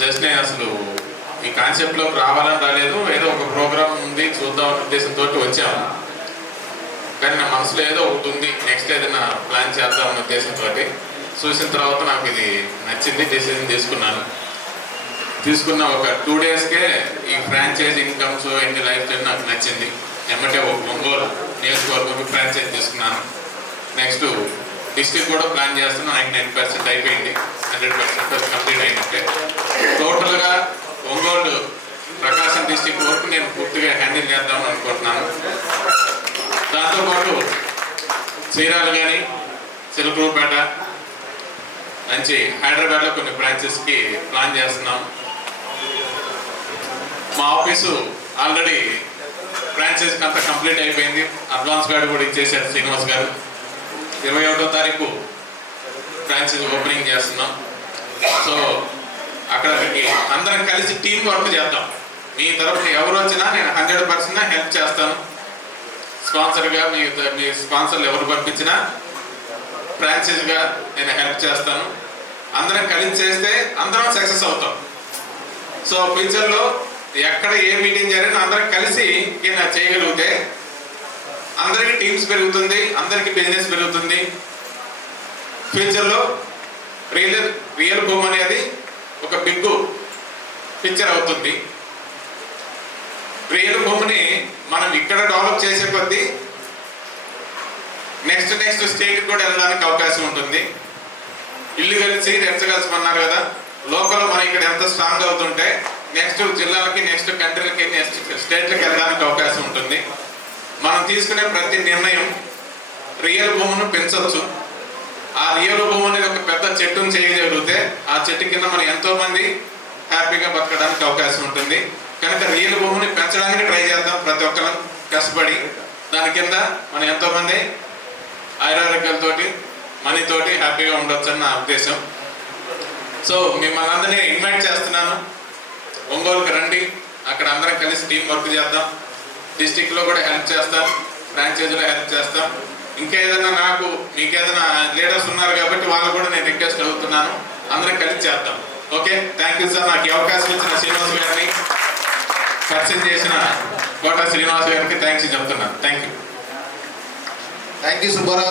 Just నేను అసలు ఈ కాన్సెప్ట్లోకి రావాలని రాలేదు, ఏదో ఒక ప్రోగ్రామ్ ఉంది చూద్దాం అనే ఉద్దేశంతో వచ్చాము. కానీ నా మనసులో ఏదో ఒకటి ఉంది, నెక్స్ట్ ఏదైనా ప్లాన్ చేద్దాం అనే ఉద్దేశంతో చూసిన తర్వాత నాకు ఇది నచ్చింది, డెసిజన్ తీసుకున్న ఒక 2 డేస్కే ఈ ఫ్రాంచైజ్ ఇన్కమ్స్ ఎన్ని లైఫ్ స్టైల్ నాకు నచ్చింది. ఎమ్మటే ఒక ఒంగోలు నియోజకవర్గం ఫ్రాంచైజ్ తీసుకున్నాను. నెక్స్ట్ డిస్ట్రిక్ట్ కూడా ప్లాన్ చేస్తున్నాను. 99% అయిపోయింది, 100% కంప్లీట్ అయినట్టే. టోటల్గా ఒంగోలు ప్రకాశం డిస్ట్రిక్ట్ వరకు నేను పూర్తిగా హ్యాండిల్ చేద్దామని అనుకుంటున్నాను. దాంతోపాటు చీరాలు కానీ, చిలకలూరుపేట మంచి హైదరాబాద్లో కొన్ని బ్రాంచెస్కి ప్లాన్ చేస్తున్నాం. మా ఆఫీసు ఆల్రెడీ ఫ్రాంచైజ్కి అంతా కంప్లీట్ అయిపోయింది. అడ్వాన్స్ కార్డు కూడా ఇచ్చేసారు శ్రీనివాస్ గారు. 21వ తారీఖు ఫ్రాంచైజ్ ఓపెనింగ్ చేస్తున్నాం. సో అక్కడికి అందరం కలిసి టీం వర్క్ చేద్దాం. మీ తరఫున ఎవరు వచ్చినా నేను 100% హెల్ప్ చేస్తాను. స్పాన్సర్గా మీ స్పాన్సర్లు ఎవరు పంపించినా ఫ్రాంచైజ్గా నేను హెల్ప్ చేస్తాను. అందరం కలిసి చేస్తే అందరం సక్సెస్ అవుతాం. సో ఫ్యూచర్లో ఎక్కడ ఏ మీటింగ్ జరిగినా అందరం కలిసి చేయగలిగితే అందరికీ టీమ్స్ పెరుగుతుంది, అందరికీ బిజినెస్ పెరుగుతుంది. ఫ్యూచర్లో రియల్ భూమి అనేది ఒక బిగ్ పిక్చర్ అవుతుంది. రియల్ భూమిని మనం ఇక్కడ డెవలప్ చేసే కొద్దీ నెక్స్ట్ స్టేట్ కూడా వెళ్ళడానికి అవకాశం ఉంటుంది. ఇల్లు కలిసి రెచ్చగలిసి అన్నారు కదా, లోకల్ మనం ఇక్కడ ఎంత స్ట్రాంగ్ అవుతుంటే నెక్స్ట్ జిల్లాలకి, నెక్స్ట్ కంట్రీలకి, నెక్స్ట్ స్టేట్లకి వెళ్ళడానికి అవకాశం ఉంటుంది. మనం తీసుకునే ప్రతి నిర్ణయం రియల్ భూమిని పెంచవచ్చు. ఆ రియల్ భూమి అనేది ఒక పెద్ద చెట్టును చేయగలిగితే ఆ చెట్టు కింద మనం ఎంతో మంది హ్యాపీగా బతకడానికి అవకాశం ఉంటుంది. కనుక రియల్ భూమిని పెంచడానికి ట్రై చేద్దాం, ప్రతి ఒక్కరం కష్టపడి. దాని కింద మనం ఎంతో మంది ఆరోగ్యాలతోటి, మనీతోటి హ్యాపీగా ఉండొచ్చు అని నా ఉద్దేశం. సో మిమ్మల్ని అందరినీ ఇన్వైట్ చేస్తున్నాను, ఒంగోలుకి రండి. అక్కడ అందరం కలిసి టీం వర్క్ చేద్దాం. డిస్టిక్లో కూడా హెల్ప్ చేస్తాం, ఫ్రాంచైజీలో హెల్ప్ చేస్తాం. ఇంకా ఏదైనా మీకేదైనా లీడర్స్ ఉన్నారు కాబట్టి వాళ్ళు కూడా నేను రిక్వెస్ట్ అవుతున్నాను, అందరం కలిసి చేద్దాం. Okay, thank you sir. నాకు ఈ అవకాశం ఇచ్చిన శ్రీనివాస్ గారిని, పరిచయం చేసిన కోట శ్రీనివాస్ గారికి థ్యాంక్స్ చెప్తున్నాను. Thank you Subbarao.